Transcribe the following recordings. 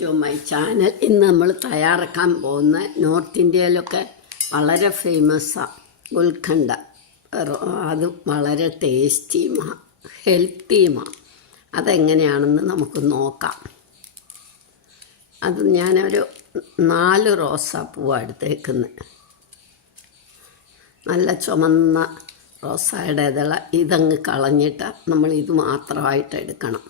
To my channel. ഇന്ന് നമ്മൾ തയ്യാറാക്കാൻ പോകുന്ന നോർത്ത് ഇന്ത്യയിലൊക്കെ വളരെ ഫേമസാണ് ഗുൽഖണ്ട. അത് വളരെ ടേസ്റ്റിയുമാണ് ഹെൽത്തിയുമാണ്. അതെങ്ങനെയാണെന്ന് നമുക്ക് നോക്കാം. അത് ഞാനൊരു 4 റോസാപ്പൂവാണ് എടുത്തേക്കുന്നത്. നല്ല ചുമന്ന റോസായുടെ ഇതള ഇതങ്ങ് കളഞ്ഞിട്ട് നമ്മൾ ഇത് മാത്രമായിട്ട് എടുക്കണം.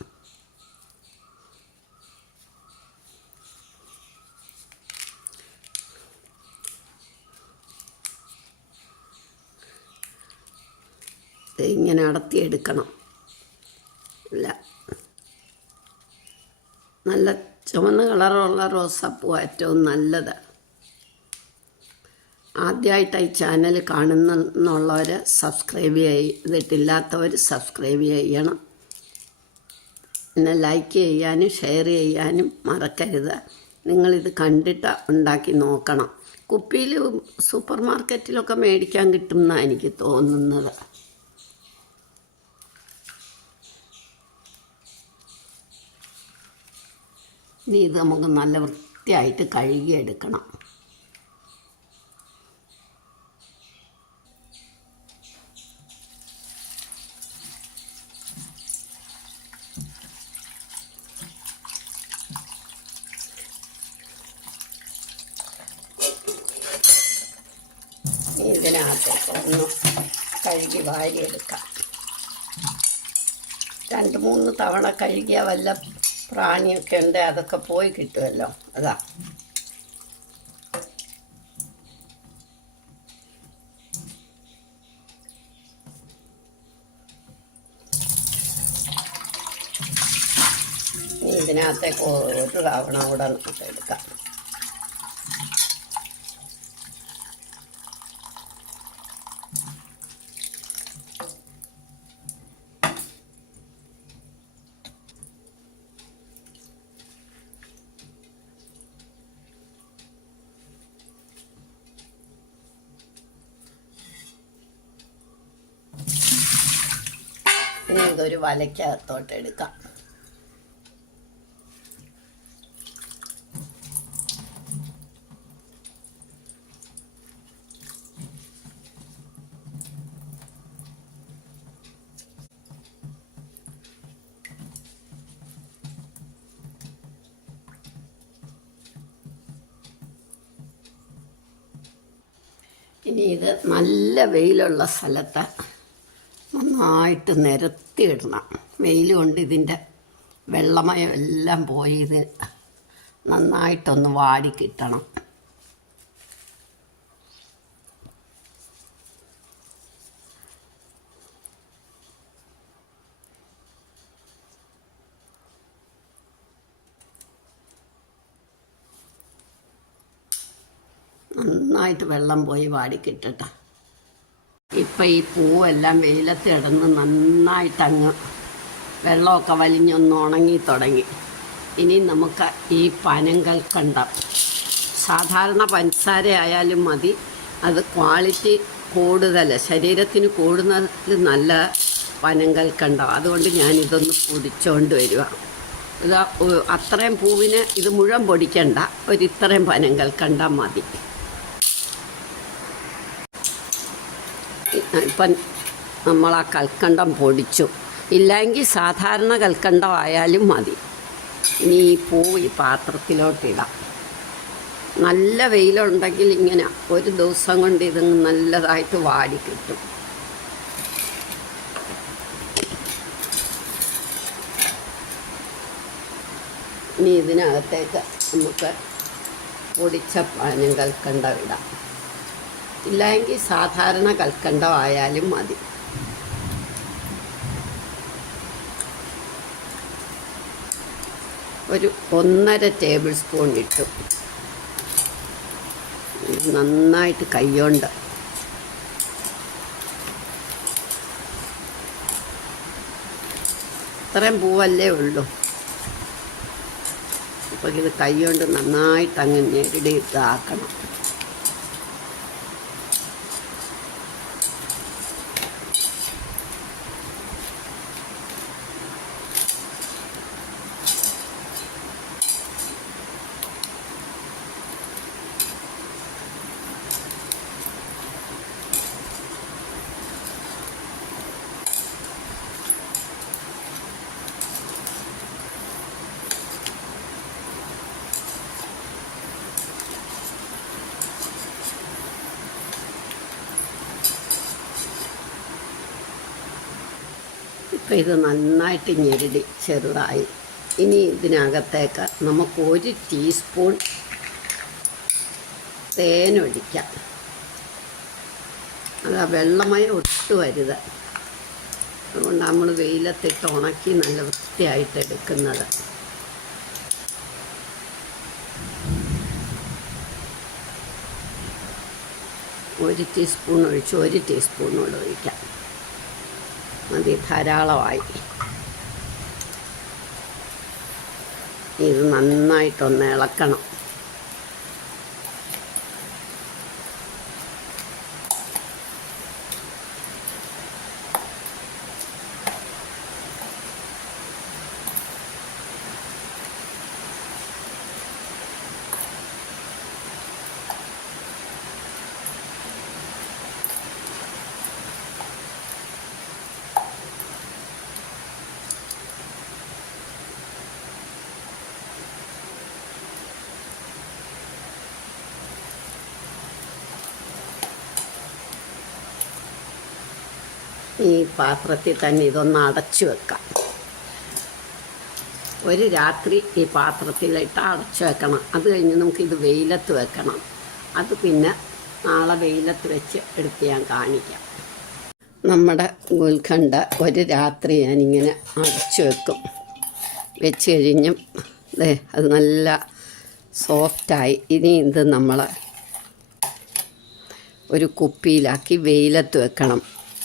ഇങ്ങനെ അടത്തിയെടുക്കണം. ഇല്ല, നല്ല ചുവന്ന കളറുള്ള റോസാപ്പൂ ഏറ്റവും നല്ലത്. ആദ്യമായിട്ട് ഈ ചാനൽ കാണുന്നുള്ളവർ സബ്സ്ക്രൈബ് ചെയ്തിട്ടില്ലാത്തവർ സബ്സ്ക്രൈബ് ചെയ്യണം. പിന്നെ ലൈക്ക് ചെയ്യാനും ഷെയർ ചെയ്യാനും മറക്കരുത്. നിങ്ങളിത് കണ്ടിട്ട് ഉണ്ടാക്കി നോക്കണം. കുപ്പിയിൽ സൂപ്പർ മാർക്കറ്റിലൊക്കെ മേടിക്കാൻ കിട്ടുമെന്നാണ് എനിക്ക് തോന്നുന്നത്. ഇനി ഇത് നമുക്ക് നല്ല വൃത്തിയായിട്ട് കഴുകിയെടുക്കണം. ഇതിനകത്ത് ഒന്ന് കഴുകി വാരിയെടുക്കാം. 2-3 തവണ കഴുകിയ വല്ല പ്രാണിയൊക്കെ ഉണ്ട്, അതൊക്കെ പോയി കിട്ടുമല്ലോ. അതാ ഇതിനകത്തേക്ക് ഒരു തവണ കൂടെ നമുക്ക് എടുക്കാം. ഇനി ഇതൊരു വലയ്ക്കകത്തോട്ട് എടുക്കാം. ഇനി ഇത് നല്ല വെയിലുള്ള സ്ഥലത്ത് നന്നായിട്ട് നിരത്തിയിടണം. വെയിൽ കൊണ്ട് ഇതിൻ്റെ വെള്ളമയം എല്ലാം പോയി ഇത് നന്നായിട്ടൊന്ന് വാടി കിട്ടണം. നന്നായിട്ട് വെള്ളം പോയി വാടിക്കിട്ടട്ടെ. ഇപ്പം ഈ പൂവെല്ലാം വെയിലത്ത് കിടന്ന് നന്നായിട്ടങ്ങ് വെള്ളമൊക്കെ വലിഞ്ഞൊന്ന് ഉണങ്ങി തുടങ്ങി. ഇനി നമുക്ക് ഈ പനങ്കൽക്കണ്ടം, സാധാരണ പഞ്ചസാര ആയാലും മതി, അത് ക്വാളിറ്റി കൂടുതൽ, ശരീരത്തിന് കൂടുതൽ നല്ല പനങ്കൽക്കണ്ടം. അതുകൊണ്ട് ഞാനിതൊന്ന് പൊടിച്ചുകൊണ്ട് വരിക. ഇത് അത്രയും പൂവിന് ഇത് മുഴുവൻ പൊടിക്കണ്ട, ഇത്രയും പനങ്കൽക്കണ്ടം മതി. ഇപ്പം നമ്മൾ ആ കൽക്കണ്ടം പൊടിച്ചു. ഇല്ലെങ്കിൽ സാധാരണ കൽക്കണ്ടം ആയാലും മതി. ഇനി ഈ പൂ ഈ പാത്രത്തിലോട്ടിടാം. നല്ല വെയിലുണ്ടെങ്കിൽ ഇങ്ങനെ ഒരു ദിവസം കൊണ്ട് ഇത് നല്ലതായിട്ട് വാടി കിട്ടും. ഇനി ഇതിനകത്തേക്ക് നമുക്ക് പൊടിച്ച പനം കൽക്കണ്ടം ഇടാം. ഇല്ലെങ്കിൽ സാധാരണ കൽക്കണ്ടം ആയാലും മതി. ഒരു 1.5 ടേബിൾ സ്പൂൺ ഇട്ടു. നന്നായിട്ട് കൈകൊണ്ട് ഇത്രയും പൂവല്ലേ ഉള്ളൂ. അപ്പോൾ ഇത് കൈകൊണ്ട് നന്നായിട്ട് അങ്ങ് ഞെരടി ഇതാക്കണം. അപ്പം ഇത് നന്നായിട്ട് ഞെരടി ചെറുതായി. ഇനി ഇതിനകത്തേക്ക് നമുക്ക് 1 ടീസ്പൂൺ തേനൊഴിക്കാം. അത് വെള്ളമയം ഒട്ടും വരുത്. അതുകൊണ്ട് നമ്മൾ വെയിലത്തിട്ട് ഉണക്കി നല്ല വൃത്തിയായിട്ട് എടുക്കുന്നത്. ഒരു ടീസ്പൂൺ ഒഴിച്ച് 1 ടീസ്പൂണോട് ഒഴിക്കാം. മതി, ധാരാളമായി. ഇത് നന്നായിട്ടൊന്ന് ഇളക്കണം. ഈ പാത്രത്തിൽ തന്നെ ഇതൊന്ന് അടച്ചു വെക്കാം. ഒരു രാത്രി ഈ പാത്രത്തിലിട്ട് അടച്ചു വെക്കണം. അത് കഴിഞ്ഞ് നമുക്കിത് വെയിലത്ത് വെക്കണം. അത് പിന്നെ നാളെ വെയിലത്ത് വെച്ച് എടുത്ത് ഞാൻ കാണിക്കാം. നമ്മുടെ ഗുൽഖണ്ഡ ഒരു രാത്രി ഞാനിങ്ങനെ അടച്ചു വെക്കും. വെച്ച് കഴിഞ്ഞും അത് നല്ല സോഫ്റ്റായി. ഇനി ഇത് നമ്മൾ ഒരു കുപ്പിയിലാക്കി വെയിലത്ത് വെക്കണം.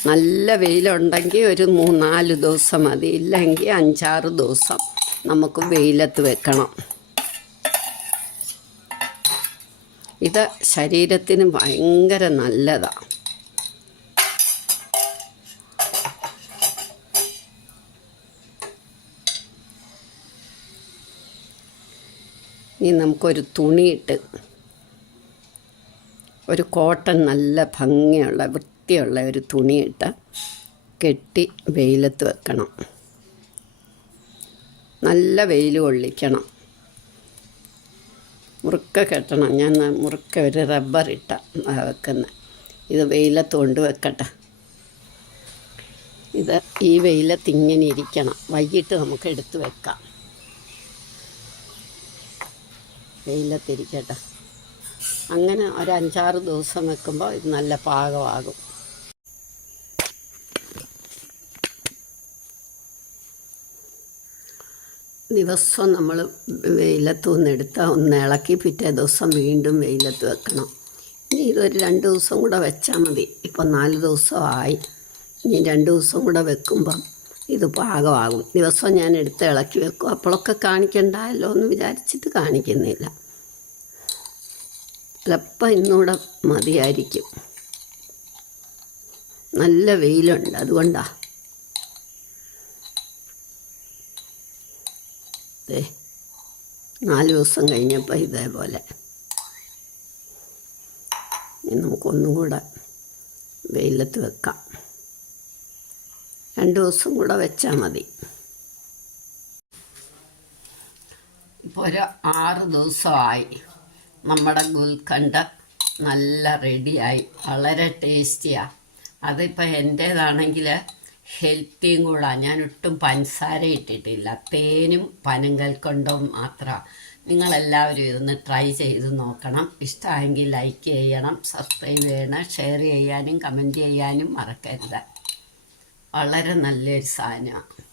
നല്ല വെയിലുണ്ടെങ്കിൽ ഒരു 3-4 ദിവസം മതി. ഇല്ലെങ്കിൽ 5-6 ദിവസം നമുക്ക് വെയിലത്ത് വെക്കണം. ഇത് ശരീരത്തിന് ഭയങ്കര നല്ലതാണ്. ഇനി നമുക്കൊരു തുണിയിട്ട്, ഒരു കോട്ടൺ നല്ല ഭംഗിയുള്ള വൃത്തിയുള്ള ഒരു തുണിയിട്ട് കെട്ടി വെയിലത്ത് വെക്കണം. നല്ല വെയിൽ കൊള്ളിക്കണം. മുറുക്ക കെട്ടണം. ഞാൻ മുറുക്ക ഒരു റബ്ബറിട്ട വെക്കുന്നത്. ഇത് വെയിലത്ത് കൊണ്ട് വെക്കട്ടെ. ഇത് ഈ വെയിലത്ത് ഇങ്ങനെ ഇരിക്കണം. വൈകിട്ട് നമുക്ക് എടുത്ത് വെക്കാം. വെയിലത്തിരിക്കട്ടെ. അങ്ങനെ ഒരു 5-6 ദിവസം വെക്കുമ്പോൾ ഇത് നല്ല പാകമാകും. ദിവസം നമ്മൾ വെയിലത്ത് നിന്നെടുത്താൽ ഒന്ന് ഇളക്കി പിറ്റേ ദിവസം വീണ്ടും വെയിലത്ത് വെക്കണം. ഇനി ഇതൊരു 2 ദിവസം കൂടെ വെച്ചാൽ മതി. ഇപ്പം 4 ദിവസമായി. ഇനി 2 ദിവസം കൂടെ വെക്കുമ്പം ഇത് പാകമാകും. ദിവസം ഞാൻ എടുത്ത് ഇളക്കി വെക്കും. അപ്പോഴൊക്കെ കാണിക്കണ്ടല്ലോ എന്ന് വിചാരിച്ചിട്ട് കാണിക്കുന്നില്ല. ചിലപ്പോൾ ഇന്നുകൂടെ മതിയായിരിക്കും. നല്ല വെയിലുണ്ട്, അതുകൊണ്ടാണ്. 4 ദിവസം കഴിഞ്ഞപ്പോൾ ഇതേപോലെ. ഇനി നമുക്കൊന്നും കൂടെ വെയിലത്ത് വെക്കാം. 2 ദിവസം കൂടെ വെച്ചാൽ മതി. ഇപ്പോൾ ഒരു 6 ദിവസമായി. നമ്മുടെ ഗുൽഖണ്ഡ നല്ല റെഡിയായി. വളരെ ടേസ്റ്റിയാണ്. അതിപ്പോൾ എൻ്റേതാണെങ്കിൽ ഹെൽത്തിയും കൂടാണ്. ഞാൻ ഒട്ടും പഞ്ചസാര ഇട്ടിട്ടില്ല. തേനും പനങ്കൽക്കൊണ്ടവും മാത്രമാണ്. നിങ്ങളെല്ലാവരും ഇതൊന്ന് ട്രൈ ചെയ്ത് നോക്കണം. ഇഷ്ടമായെങ്കിൽ ലൈക്ക് ചെയ്യണം, സബ്സ്ക്രൈബ് ചെയ്യണം, ഷെയർ ചെയ്യാനും കമൻറ്റ് ചെയ്യാനും മറക്കരുത്. വളരെ നല്ലൊരു സാധനമാണ്.